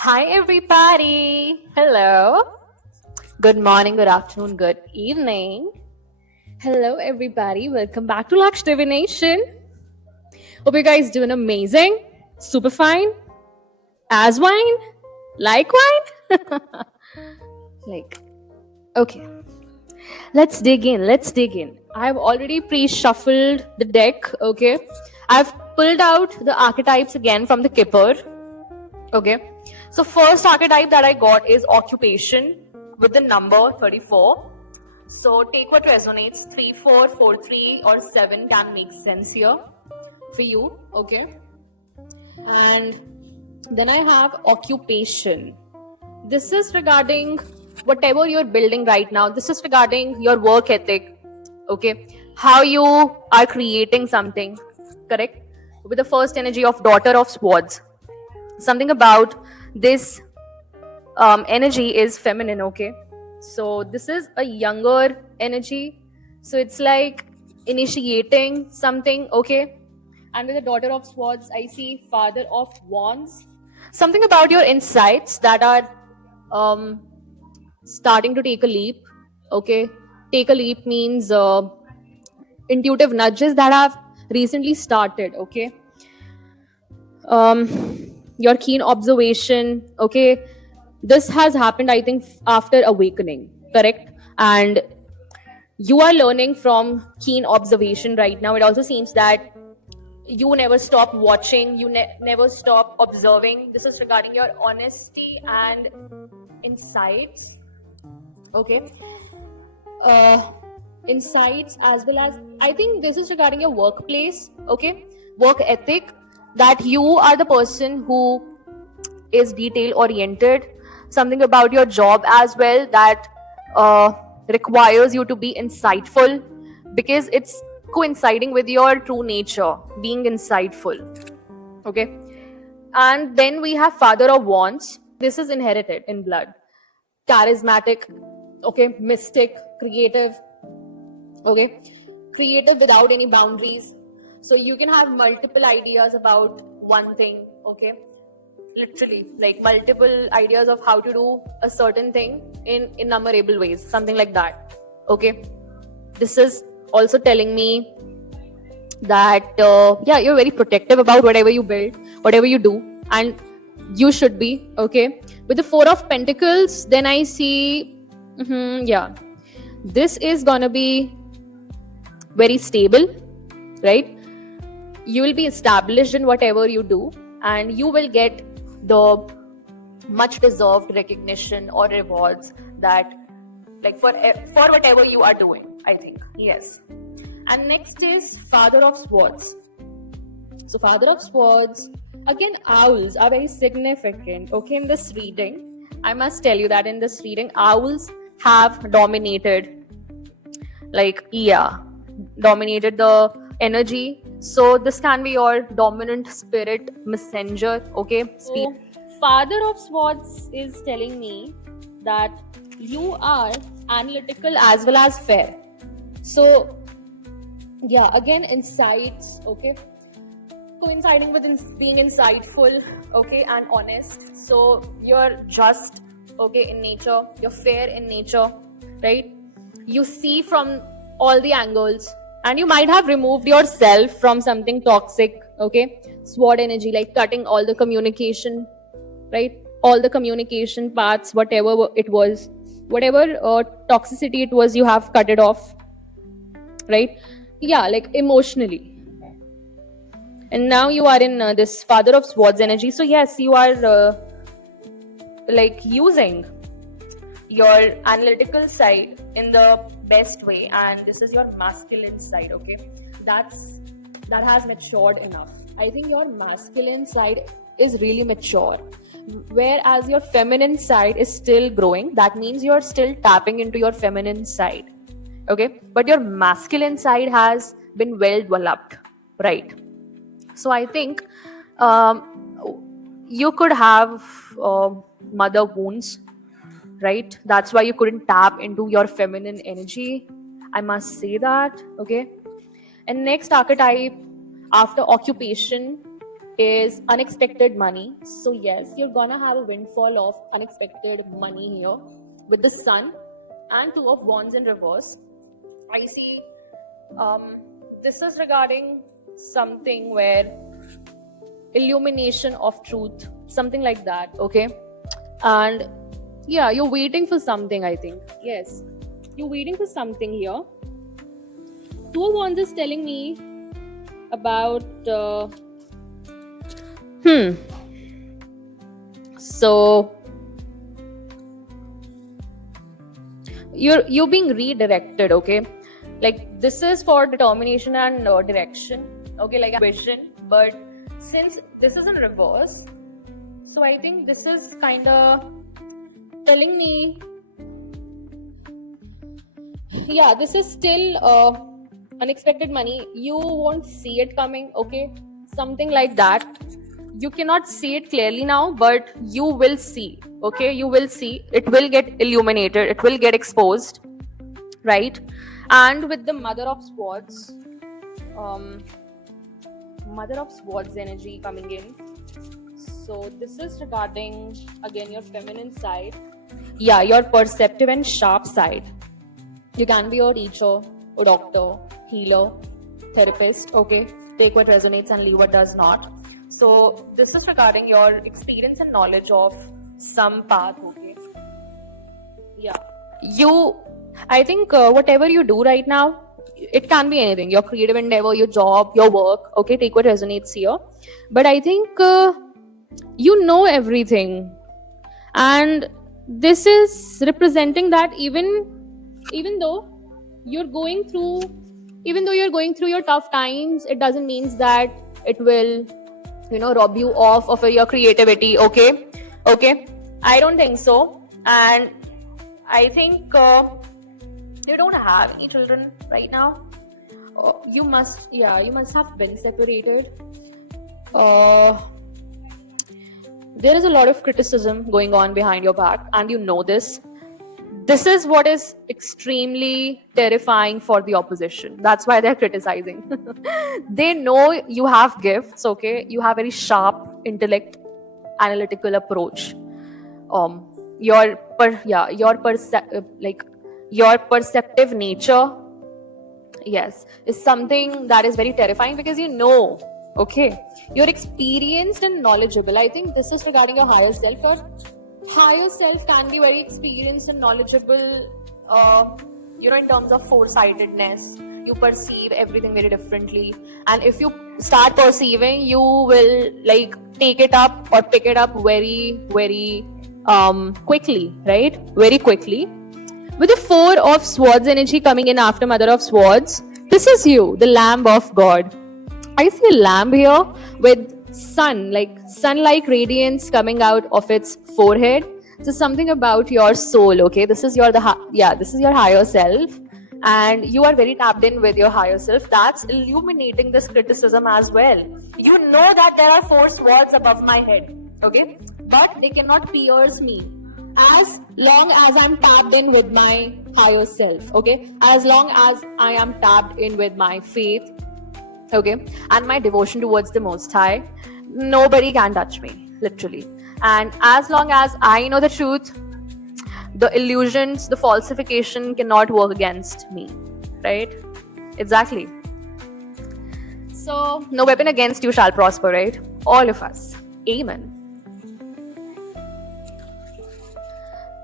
Hi, everybody. Hello. Good morning, good afternoon, good evening. Hello, everybody. Welcome back to Laksh Divination. Hope you guys doing amazing, super fine, as wine, like wine. like, okay. Let's dig in. Let's dig in. I've already pre-shuffled the deck. Okay. I've pulled out the archetypes again from the Kipper. Okay. So first archetype that I got is occupation with the number 34. So take what resonates. 3, 4, 4, 3 or 7 can make sense here for you. Okay. And then I have occupation. This is regarding whatever you're building right now. This is regarding your work ethic. Okay. How you are creating something. Correct. With the first energy of daughter of swords. Something about this energy is feminine. Okay, so this is a younger energy, so it's like initiating something. Okay, and with the daughter of swords I see father of wands, something about your insights that are starting to take a leap. Okay, take a leap means intuitive nudges that have recently started. Okay, um your keen observation. Okay, this has happened, I think, after awakening. Correct. And you are learning from keen observation right now. It also seems that you never stop watching, you never stop observing. This is regarding your honesty and insights. Okay, uh insights, as well as I think this is regarding your workplace. Okay, work ethic, that you are the person who is detail oriented. Something about your job as well that uh, requires you to be insightful, because it's coinciding with your true nature, being insightful. Okay, and then we have father of wands. This is inherited in blood. Charismatic. Okay, mystic, creative. Okay, creative without any boundaries. So you can have multiple ideas about one thing. Okay, literally like multiple ideas of how to do a certain thing in innumerable ways, something like that. Okay, this is also telling me that yeah, you're very protective about whatever you build, whatever you do, and you should be. Okay, with the four of pentacles, then I see yeah, this is gonna be very stable, right? You will be established in whatever you do, and you will get the much deserved recognition or rewards that, like, for whatever you are doing, I think. Yes. And next is father of swords. So father of swords, again, owls are very significant. Okay, in this reading, I must tell you that in this reading, owls have dominated, like, yeah, dominated the energy. So this can be your dominant spirit messenger. Okay, so father of swords is telling me that you are analytical as well as fair. So yeah, again, insights. Okay, coinciding with being insightful. Okay, and honest. So you're just, okay, in nature, you're fair in nature, right? You see from all the angles, and you might have removed yourself from something toxic. Okay, sword energy, like cutting all the communication, right? All the communication paths, whatever it was, whatever toxicity it was, you have cut it off, right? Yeah, like emotionally. And now you are in this father of swords energy. So yes, you are like using your analytical side in the best way, and this is your masculine side. Okay, that has matured enough. I think your masculine side is really mature, whereas your feminine side is still growing. That means you're still tapping into your feminine side. Okay, but your masculine side has been well developed, right? So I think you could have mother wounds, right? That's why you couldn't tap into your feminine energy, I must say that. Okay, and next archetype after occupation is unexpected money. So yes, you're gonna have a windfall of unexpected money here with the sun and two of wands in reverse. I see this is regarding something where illumination of truth, something like that, okay? And yeah, you're waiting for something, I think. Yes, you're waiting for something here. Two of wands is telling me about so you're being redirected, okay? Like this is for determination and direction, okay, like a vision. But since this is in reverse, so I think this is kind of telling me, yeah, this is still unexpected money. You won't see it coming, okay? Something like that. You cannot see it clearly now, but you will see, okay? You will see. It will get illuminated. It will get exposed, right? And with the Mother of Swords, Mother of Swords energy coming in. So this is regarding, again, your feminine side. Yeah, your perceptive and sharp side. You can be a teacher, a doctor, healer, therapist, okay? Take what resonates and leave what does not. So this is regarding your experience and knowledge of some path, okay? Yeah. I think whatever you do right now, it can be anything, your creative endeavor, your job, your work, okay? Take what resonates here. But I think you know everything. And this is representing that even though you're going through your tough times, it doesn't mean that it will rob you of your creativity, okay? I don't think so. And I think you don't have any children right now. You must have been separated. There is a lot of criticism going on behind your back, and you know this. This is what is extremely terrifying for the opposition. That's why they're criticizing. They know you have gifts, okay? You have very sharp intellect, analytical approach. Your perceptive nature, yes, is something that is very terrifying because okay, you're experienced and knowledgeable. I think this is regarding your higher self. Your higher self can be very experienced and knowledgeable, in terms of foresightedness. You perceive everything very differently, and if you start perceiving, you will take it up or pick it up very, very quickly, right? Very quickly. With the Four of Swords energy coming in after Mother of Swords, this is you, the Lamb of God. I see a lamb here with sun-like radiance coming out of its forehead. So something about your soul, okay? This is your higher self, and you are very tapped in with your higher self. That's illuminating this criticism as well. You know that there are four swords above my head, okay? But they cannot pierce me as long as I'm tapped in with my higher self, okay? As long as I am tapped in with my faith, okay, and my devotion towards the Most High, nobody can touch me, literally. And as long as I know the truth, the illusions, the falsification cannot work against me, right? Exactly. So no weapon against you shall prosper, right? All of us. Amen.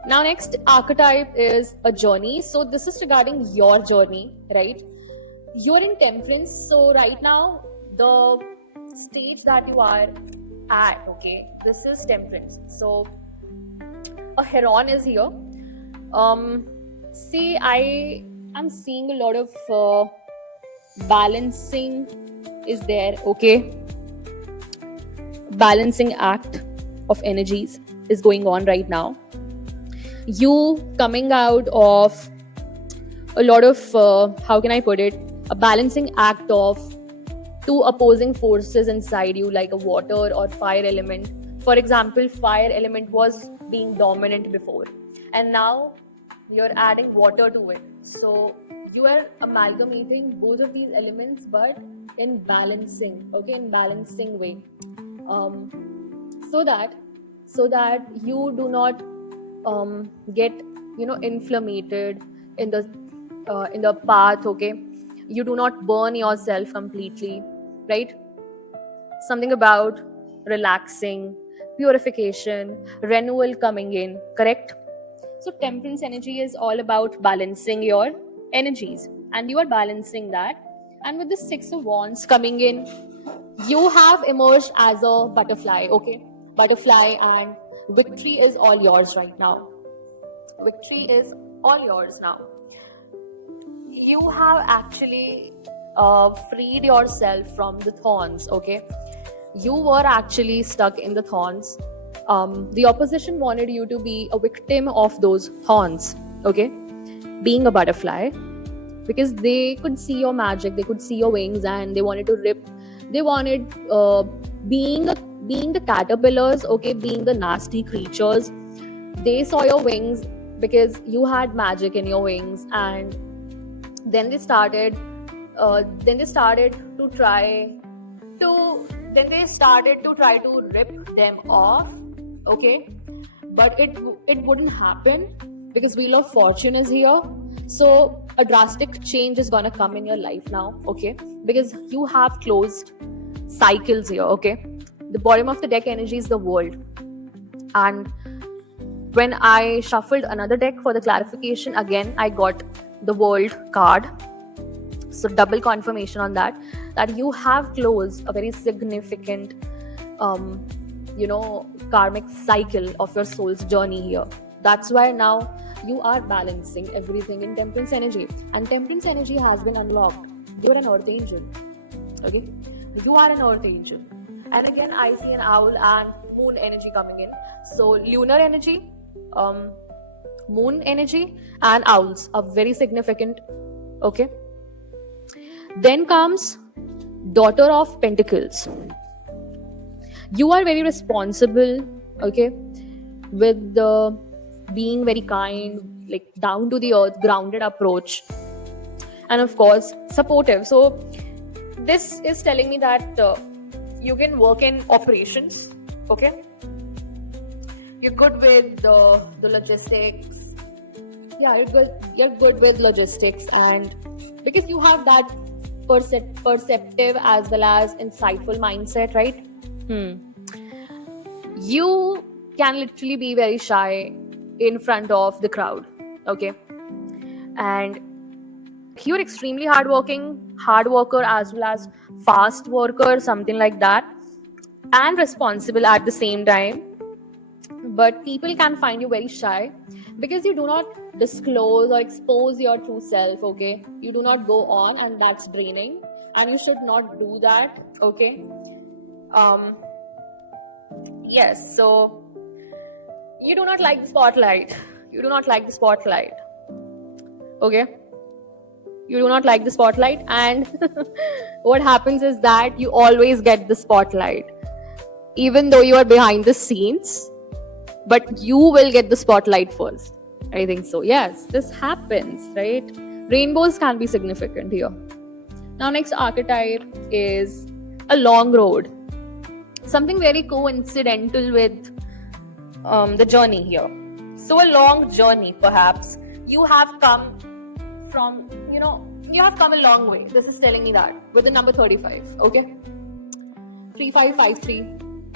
Now next archetype is a journey. So this is regarding your journey, right? You're in Temperance. So right now, the stage that you are at, okay, this is Temperance. So a heron is here. See, I am seeing a lot of balancing is there, okay? Balancing act of energies is going on right now. You coming out of a lot of, how can I put it? A balancing act of two opposing forces inside you, like a water or fire element. For example, fire element was being dominant before, and now you're adding water to it. So you are amalgamating both of these elements, but in balancing, okay, in balancing way. um, so that you do not get inflamed in the path. Okay, you do not burn yourself completely, right? Something about relaxing, purification, renewal coming in, correct? So temperance energy is all about balancing your energies, and you are balancing that. And with the Six of Wands coming in, you have emerged as a butterfly. Okay, butterfly, and victory is all yours right now. Victory is all yours now. You have actually freed yourself from the thorns. Okay, you were actually stuck in the thorns. The opposition wanted you to be a victim of those thorns. Okay, being a butterfly, because they could see your magic, they could see your wings, and they wanted to rip. They wanted being the caterpillars. Okay, being the nasty creatures. They saw your wings because you had magic in your wings, and then they started. Then they started to try to. Then they started to try to rip them off. Okay, but it wouldn't happen because Wheel of Fortune is here. So a drastic change is gonna come in your life now. Okay, because you have closed cycles here. Okay, the bottom of the deck energy is the World, and when I shuffled another deck for the clarification, again I got the World card. So double confirmation on that you have closed a very significant um karmic cycle of your soul's journey here. That's why now you are balancing everything in temperance energy, and temperance energy has been unlocked. You're an earth angel. Okay, you are an earth angel. And again I see an owl and moon energy coming in. So lunar energy, moon energy, and owls are very significant. Okay, then comes Daughter of Pentacles. You are very responsible. Okay, with the being very kind, like down to the earth, grounded approach, and of course supportive. So this is telling me that you can work in operations. Okay, you're good with the logistics. Yeah, you're good with logistics, and because you have that perceptive as well as insightful mindset, right? You can literally be very shy in front of the crowd. Okay, and you're extremely hard worker as well as fast worker, something like that, and responsible at the same time. But people can find you very shy because you do not disclose or expose your true self. Okay, you do not go on, and that's draining, and you should not do that. Okay, yes, so you do not like the spotlight. You do not like the spotlight. Okay, you do not like the spotlight, and what happens is that you always get the spotlight even though you are behind the scenes, but you will get the spotlight first. I think so. Yes, this happens, right? Rainbows can be significant here. Now, next archetype is a long road. Something very coincidental with the journey here. So, a long journey, perhaps. You have come from, you have come a long way. This is telling me that with the number 35. Okay? 3553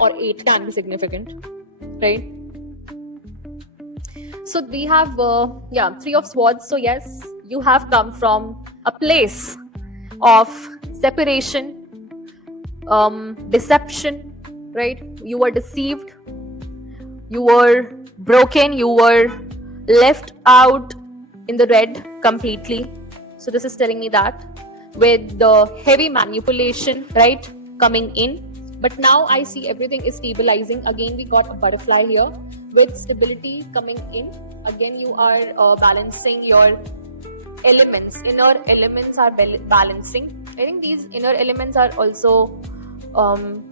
or 8 can be significant, right? So we have, Three of Swords. So yes, you have come from a place of separation, deception, right? You were deceived, you were broken, you were left out in the red completely. So this is telling me that with the heavy manipulation, right, coming in. But now I see everything is stabilizing. Again, we got a butterfly here with stability coming in. Again, you are balancing your elements. Inner elements are balancing. I think these inner elements are also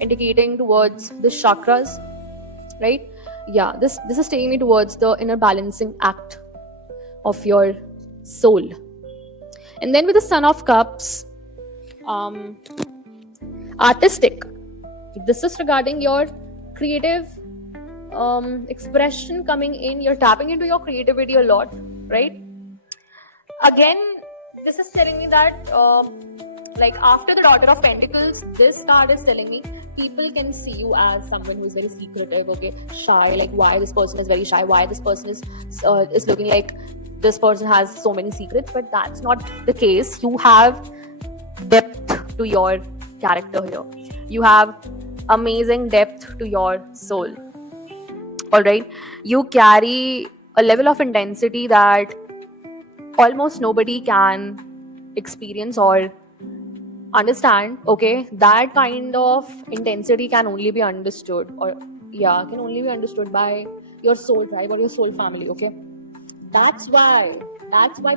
indicating towards the chakras, right? Yeah, this is taking me towards the inner balancing act of your soul. And then with the Son of Cups, artistic. This is regarding your creative expression coming in. You're tapping into your creativity a lot, right? Again, this is telling me that like after the Daughter of Pentacles, this card is telling me people can see you as someone who is very secretive, okay, shy. Like why this person is very shy, why this person is looking like this person has so many secrets, but that's not the case. You have depth to your character here. You have amazing depth to your soul. All right, you carry a level of intensity that almost nobody can experience or understand. Okay, that kind of intensity can only be understood, or can only be understood by your soul tribe or your soul family. Okay, that's why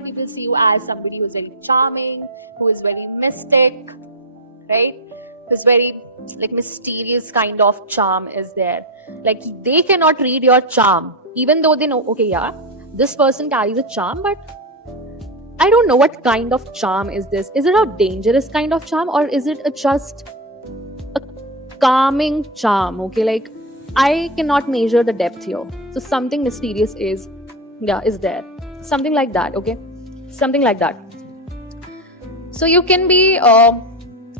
people see you as somebody who is very charming, who is very mystic, right? This very like mysterious kind of charm is there. Like they cannot read your charm, even though they know, okay, yeah, this person carries a charm, but I don't know what kind of charm is this. Is it a dangerous kind of charm, or is it just a calming charm? Okay, like I cannot measure the depth here. So something mysterious is there. Something like that, okay? Something like that. So you can be a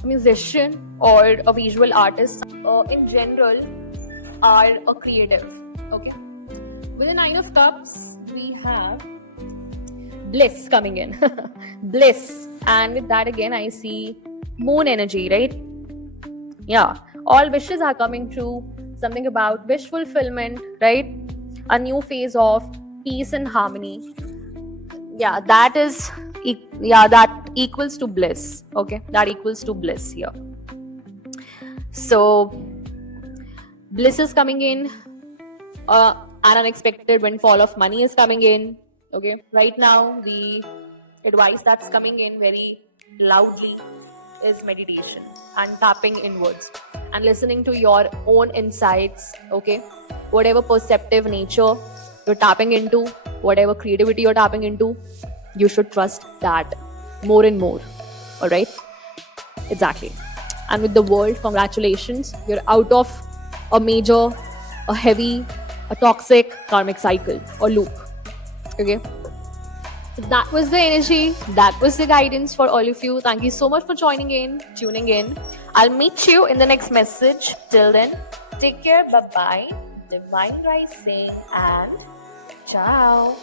musician or a visual artist. In general, are a creative, okay? With the Nine of Cups, we have bliss coming in. Bliss. And with that again, I see moon energy, right? Yeah, all wishes are coming true. Something about wish fulfillment, right? A new phase of peace and harmony. Yeah, that equals to bliss. Okay, that equals to bliss here. So bliss is coming in. An unexpected windfall of money is coming in. Okay, right now the advice that's coming in very loudly is meditation and tapping inwards and listening to your own insights. Okay, whatever perceptive nature you're tapping into, whatever creativity you're tapping into, you should trust that more and more. All right, exactly. And with the world, congratulations, you're out of a major, a heavy, a toxic karmic cycle or loop. Okay, so that was the energy, that was the guidance for all of you. Thank you so much for joining in, tuning in. I'll meet you in the next message. Till then, take care, bye bye, divine rising, and ciao.